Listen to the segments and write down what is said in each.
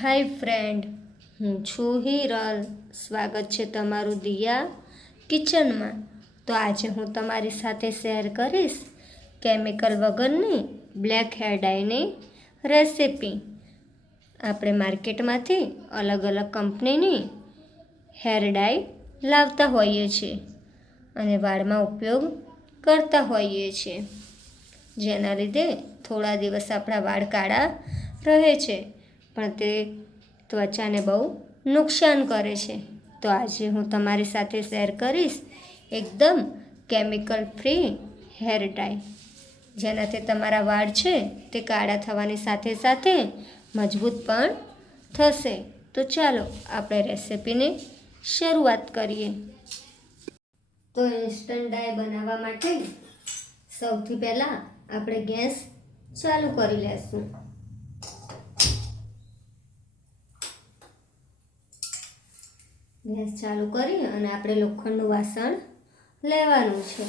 હાય friend, હું છું હિરલ. સ્વાગત છે તમારું દિયા કિચનમાં. તો આજે હું તમારી સાથે શેર કરીશ કેમિકલ વગરની બ્લેક હેર ડાયની રેસિપી. આપણે માર્કેટમાંથી અલગ અલગ કંપનીની હેર ડાય લાવતા હોઈએ છીએ અને વાળમાં ઉપયોગ કરતા હોઈએ છીએ, જેના લીધે થોડા દિવસ આપણા વાળ કાળા રહે છે, પણ તે ત્વચાને બહુ નુકસાન કરે છે. તો આજે હું તમારી સાથે શેર કરીશ એકદમ કેમિકલ ફ્રી હેર ડાય, જેનાથી તમારા વાળ છે તે કાળા થવાની સાથે સાથે મજબૂત પણ થશે. તો ચાલો આપણે રેસિપીની શરૂઆત કરીએ. તો ઇન્સ્ટન્ટ ડાય બનાવવા માટે સૌથી પહેલાં આપણે ગેસ ચાલુ કરી લેશું. ગેસ ચાલુ કરી અને આપણે લોખંડનું વાસણ લેવાનું છે.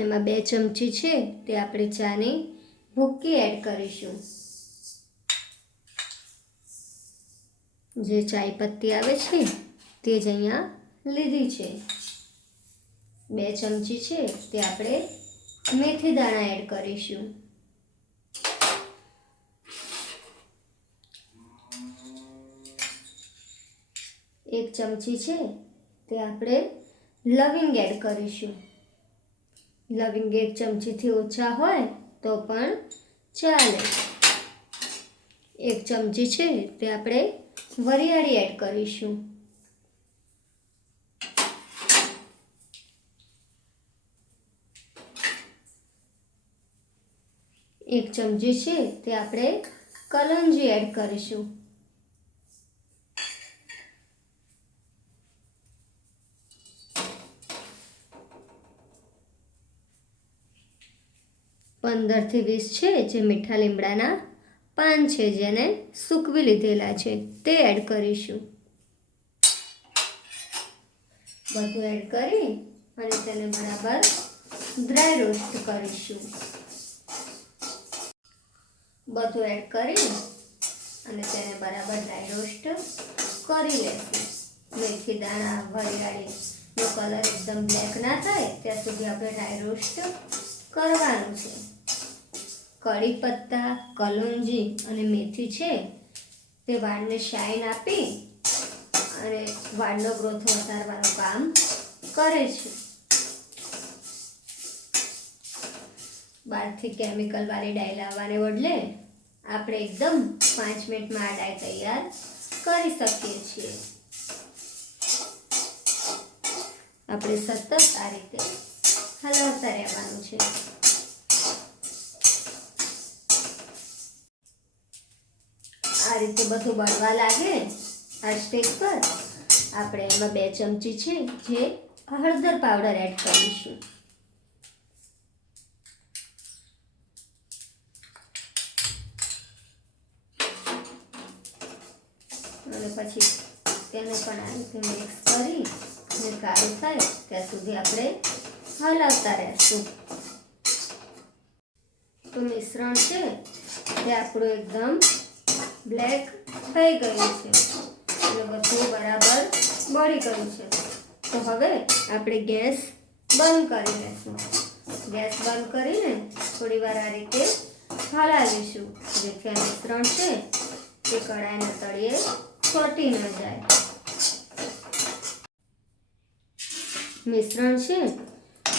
એમાં 2 ચમચી છે તે આપણે ચાની ભૂકી એડ કરીશું. જે ચાય પત્તી આવે છે તે જ અહીંયા લીધી છે. 2 ચમચી છે તે આપણે મેથી દાણા એડ કરીશું. 1 ચમચી છે તે આપણે લવિંગ એડ કરીશું. લવિંગ 1 ચમચીથી ઓછા હોય તો પણ ચાલે. 1 ચમચી છે તે આપણે વરિયાળી એડ કરીશું. 1 ચમચી છે તે આપણે કલોંજી એડ કરીશું. 15 થી 20 છે જે મીઠા લીમડાના પાન છે, જેને સૂકવી લીધેલા છે, તે એડ કરીશું. બધું એડ કરી અને તેને બરાબર ડ્રાય રોસ્ટ કરીશું. બધું એડ કરી અને તેને બરાબર ડ્રાય રોસ્ટ કરી લેશું. મેથી દાણા, વરિયાળીનો કલર એકદમ બ્લેક ના થાય ત્યાં સુધી આપણે ડ્રાય રોસ્ટ કરવાનું છે. કડી પત્તા, કલોંજી અને મેથી છે તે વાળને શાઇન આપી અને વાળનો ગ્રોથ વધારવાનું કામ કરે છે. બહારથી કેમિકલ વાળી ડાય લાવવાને બદલે આપણે એકદમ 5 મિનિટમાં આ ડાય તૈયાર કરી શકીએ છીએ. આપણે સતત આ રીતે હલાવતા રહેવાનું છે. આ રીતે બધું બળવા લાગે આ સ્ટેજ પર આપણે એમાં 2 ચમચી છે જે હળદર પાવડર એડ કરીશું. અને પછી તેને પણ આ રીતે મિક્સ કરી અને કાળું થાય ત્યાં સુધી આપણે હલાવતા રહેશું. તો મિશ્રણ છે તે આપણું એકદમ બ્લેક થઈ ગયું છે અને બધું બરાબર બળી ગયું છે. તો હવે આપણે ગેસ બંધ કરી લઈશું. ગેસ બંધ કરીને થોડી વાર આ રીતે હલાવીશું, જેથી આ મિશ્રણ છે તે કડાઈના તળિયે ચોંટી ન જાય. મિશ્રણ છે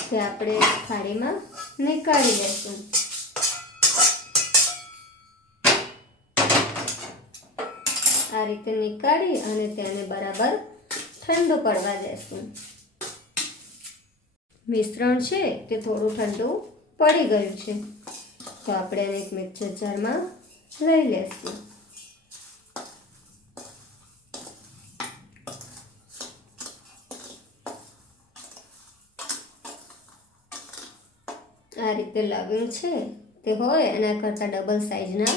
તે આપણે થાળીમાં નીકાળી લઈશું. આ રીતે નીકાળી અને તેને બરાબર ઠંડુ પડવા દેશું. મિશ્રણ છે તે થોડું ઠંડુ પડી ગયું છે, તો આપણે એને એક મિક્સર જારમાં લઈ લેશું. આ રીતે લવિંગ છે તે હોય એના કરતાં ડબલ સાઈઝના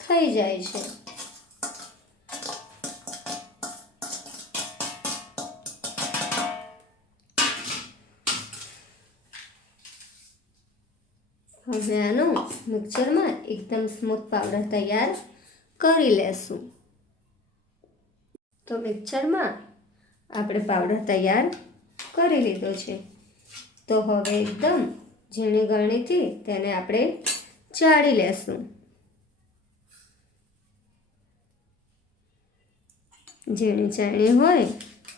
થઈ જાય છે. હવે આનો મિક્સરમાં એકદમ સ્મૂથ પાવડર તૈયાર કરી લેશું. તો મિક્સરમાં આપણે પાવડર તૈયાર કરી લીધો છે. તો હવે એકદમ ઝીણી ગરણીથી તેને આપણે ચાળી લેશું. ઝીણી ચાળણી હોય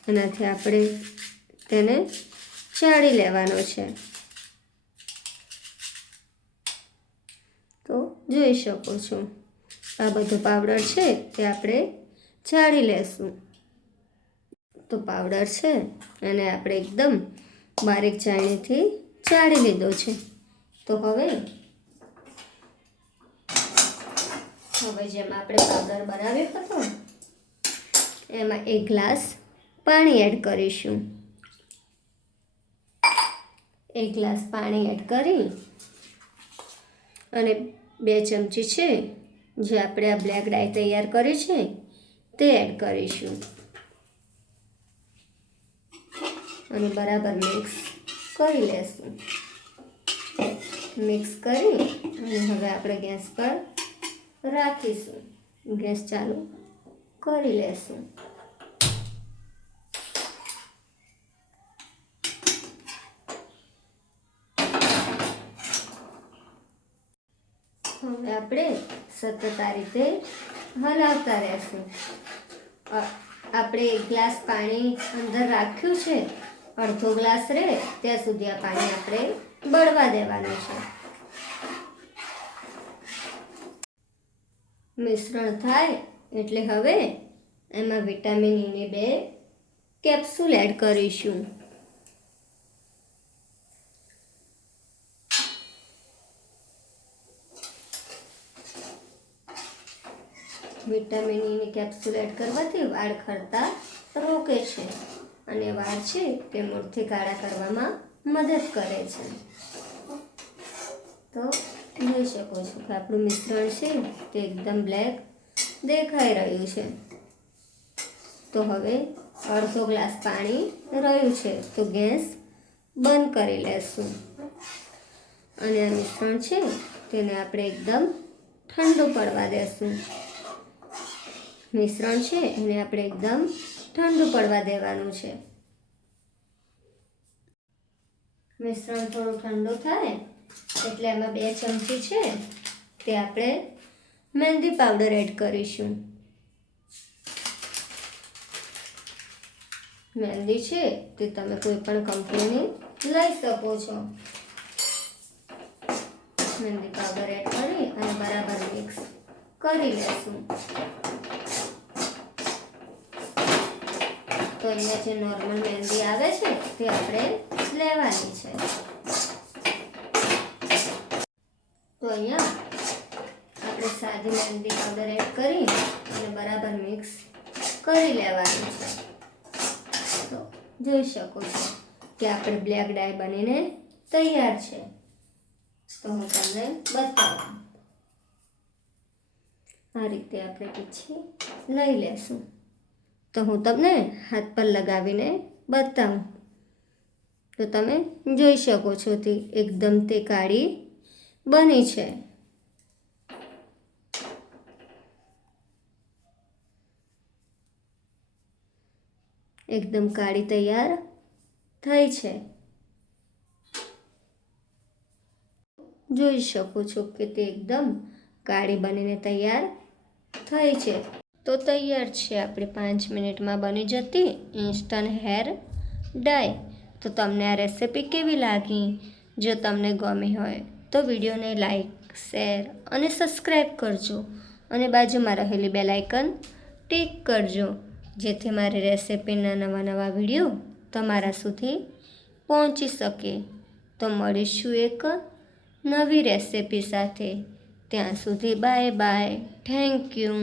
એનાથી આપણે તેને ચાળી લેવાનો છે. તો જોઈ શકો છો આ બધો પાવડર છે તે આપણે ચાળી લેશું. તો પાવડર છે અને આપણે એકદમ બારીક ચાળણીથી ચાળી લીધો છે. તો હવે જેમ આપણે પાવડર બનાવ્યો હતો એમાં 1 ગ્લાસ પાણી એડ કરીશું. 1 ગ્લાસ પાણી એડ કરી અને 2 ચમચી છે જે આપણે આ બ્લેક ડાય તૈયાર કરી છે તે એડ કરીશું અને બરાબર મિક્સ કરી લેશું. મિક્સ કરી અને હવે આપણે ગેસ પર રાખીશું. ગેસ ચાલુ કરી લેશું. હવે આપણે સતત આ રીતે હલાવતા રહેશું. આપણે 1 ગ્લાસ પાણી અંદર રાખ્યું છે, અડધો ગ્લાસ રહે ત્યાં સુધી આ પાણી આપણે બળવા દેવાનું છે. મિશ્રણ થાય એટલે હવે એમાં વિટામિન E ની 2 કેપ્સ્યુલ એડ કરીશું. વિટામિન E ની કેપ્સ્યુલ એડ કરવાથી વાળ ખરતા રોકે છે અને વાળ છે તે મૂળથી કાળા કરવામાં મદદ કરે છે. તો જોઈ શકો છો કે આપણું મિશ્રણ છે તે એકદમ બ્લેક દેખાઈ રહ્યું છે. તો હવે અડધો ગ્લાસ પાણી રહ્યું છે તો ગેસ બંધ કરી લેશું અને આ મિશ્રણ છે તેને આપણે એકદમ ઠંડુ પડવા દેશું. મિશ્રણ છે એને આપણે એકદમ ઠંડુ પડવા દેવાનું છે. મિશ્રણ થોડું ઠંડુ થાય એટલે એમાં 2 ચમચી છે તે આપણે મહેંદી પાવડર એડ કરીશું. મહેંદી છે તે તમે કોઈ પણ કંપનીની લઈ શકો છો. મહેંદી પાવડર એડ કરી અને બરાબર મિક્સ કરી લેશું. તો અહીંયા જે નોર્મલ મહેંદી આવે છે તે આપણે લેવાની છે. તો અહીંયા આપણે સાદી મહેંદી પાવડર એડ કરી અને બરાબર મિક્સ કરી લેવાનું છે. તો જોઈ શકો છો કે આપણે બ્લેક ડાય બનીને તૈયાર છે. તો હું તમને બતાવું. આ રીતે આપણે પછી લઈ લેશું. તો હું તમને હાથ પર લગાવીને બતાવું. તો તમે જોઈ શકો છો તે એકદમ તે કાળી બની છે. એકદમ કાળી તૈયાર થઈ છે. જોઈ શકો છો કે તે એકદમ કાળી બનીને તૈયાર થઈ છે. તો તૈયાર છે આપણે 5 મિનિટમાં બની જતી ઇન્સ્ટન્ટ હેર ડાય. તો તમને આ રેસિપી કેવી લાગી? જો તમને ગમી હોય તો વિડીયોને લાઈક, શેર અને સબસ્ક્રાઈબ કરજો અને બાજુમાં રહેલી બેલ આઇકન ટિક કરજો જેથી મારી રેસિપીના નવા વિડીયો તમારા સુધી પહોંચી શકે. તો મળીશું એક નવી રેસિપી સાથે. ત્યાં સુધી બાય બાય. Thank you.